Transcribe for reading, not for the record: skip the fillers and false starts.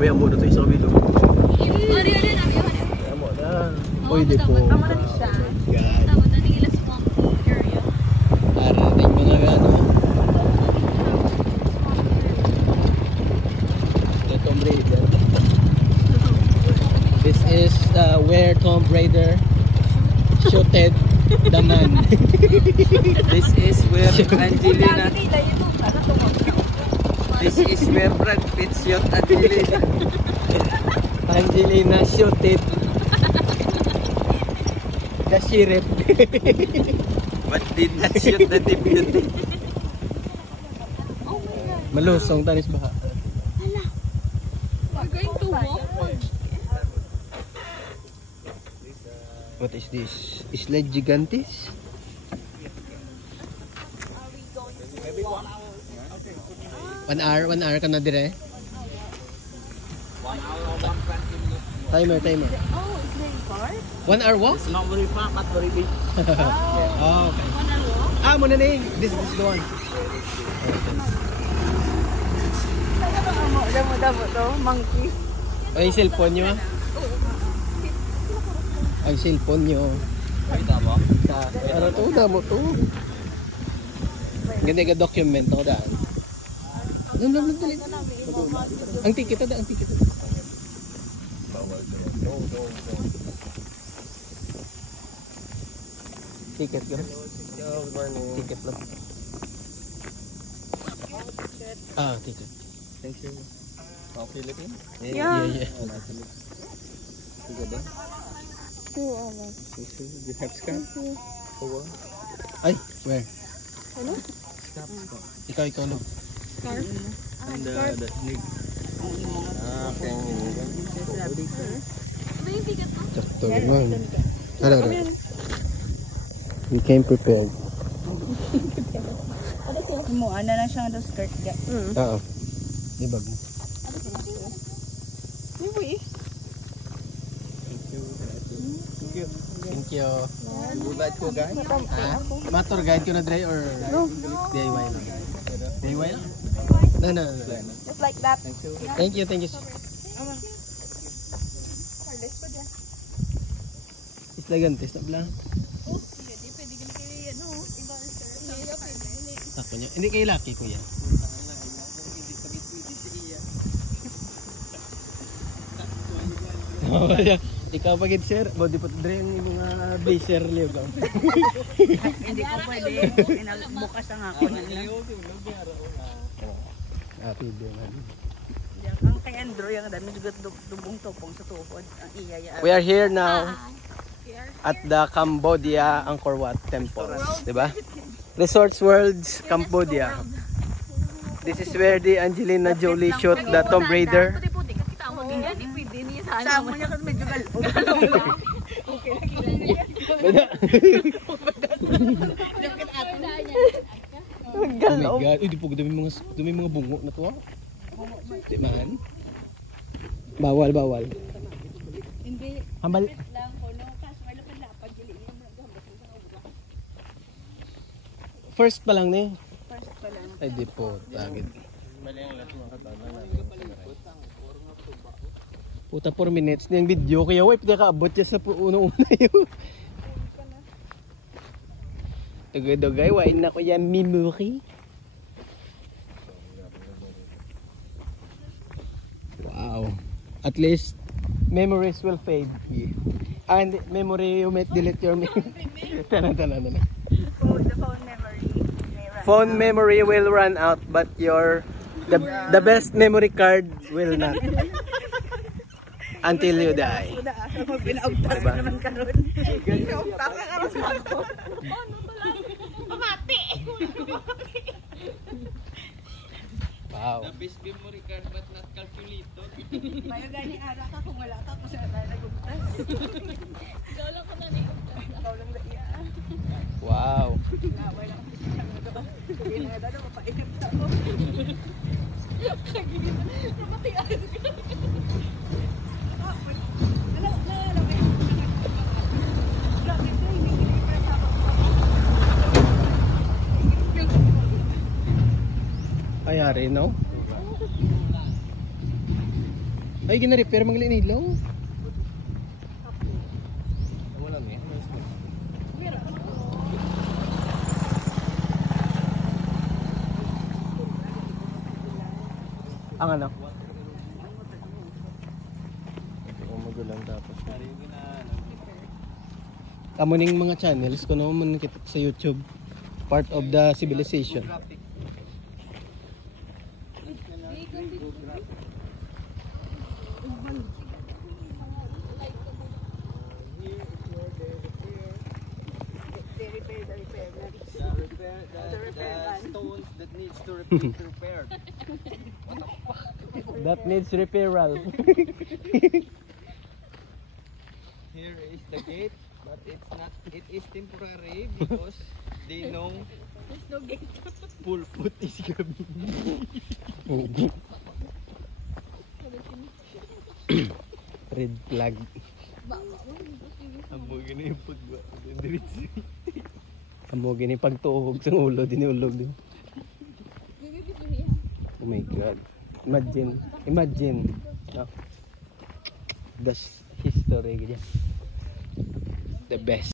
may amo na ito isa kabilo. Amo na. Uy, di po. Oh my God. Arating mga ano. The Tomb Raider. This is where Tomb Raider shooted the man. This is where Angelina. This is where Brad Pitt shot Angelina. Angelina shooted the sheriff. But did not shoot the deputy. Malusong tanis baka. We're going to walk. What is this? Isla Gigantes? One hour ka na dire? 1 hour, 120 minutes. Timer. Oh, it's very far. 1 hour walk? It's not very far, but very big. Oh, okay. Wanna walk? Ah, muna na yun. This is the one. Damo to, monkey. Ay, cellphone nyo ah. Ay, cellphone nyo. Ay, tama. Ano to? Damo to. Ganda ka document ako daan. Dali. Ang ticket ada, ang ticket. Ticket yun. Ticket lang. Ah, ticket. Thank you. From Philippines? Yeah. Together. You have scarf? Ay, where? Ano? Scarf. Ikaw no. Scarf. And the nig. Okay. Ano yung ticket mo? Sakto naman. Ano. We came prepared. Mo, ano na siya ng skirt ga. Oo. Di ba? Thank you. You would like to guys? Motor guide ko na dry or DIY lang? DIY lang? No. Just like that. Thank you. Thank you. Isla Gigantes na pala. Sako niya. Hindi kayo lucky kuya. Ikaw pagid sir, body pot dre yung mga blazer liyo ka. Hindi ko pwede. Bukas ang ako na lang. Pwede man. Ang kay Andrew, yung dami dugot dubong tupong sa tuhod. Ang iyaya. We are here now at the Cambodia Angkor Wat Temple, di ba? Resorts Worlds Cambodia. This is where the Angelina Jolie shot the Tomb Raider. Samo niya kasi medyo galaw. Oh my God. Uy, di po dumi mga bungo na to. Di man. Bawal. Hindi. Hambal. Lang ko no, kaso may lapad-lapad dili niya mo naghambat sa ulo. First pa lang ni. First pa lang. Ay di po, tagit. Puta 4 minutes na yung video kaya wait, pwede ka abot siya sa una-una yun. Dugay-dugay, wain na ko yan memory. Wow. At least, memories will fade. And memory, you might delete your memory. Tana. The phone memory. Phone memory will run out, but the best memory card will not. Until you die. Pinaugtas Diba? naman ka nun. Pinaugtas ka naman sa ako. Pamati! Wow. The best memory card but not calculator. Mayo gani ara ka kung wala ka kasi na nagugtas. Ikaw lang ko na nagugtas. Ikaw lang na iya. Wow. Naway lang ako sa mga. Hindi na dalo mapainom sa ako. Kagigit. Namatian ka. Ayari, no? Ay, gina-repair mga ilaw. Wala mo yan. Ang ano? Magulang tapos. Kamuning mga channels ko naman kita sa YouTube. Part of the civilization. The stones that needs to be repaired. That needs reparal. Here is the gate, but it's not. It is temporary because they know There's no gate. full foot is coming. Red flag. Amo gini yung pagba. Diretso. Amo gini pagtuhog sa ulo, dinulog din. Oh my god. Imagine. No. The history ganyan. The best.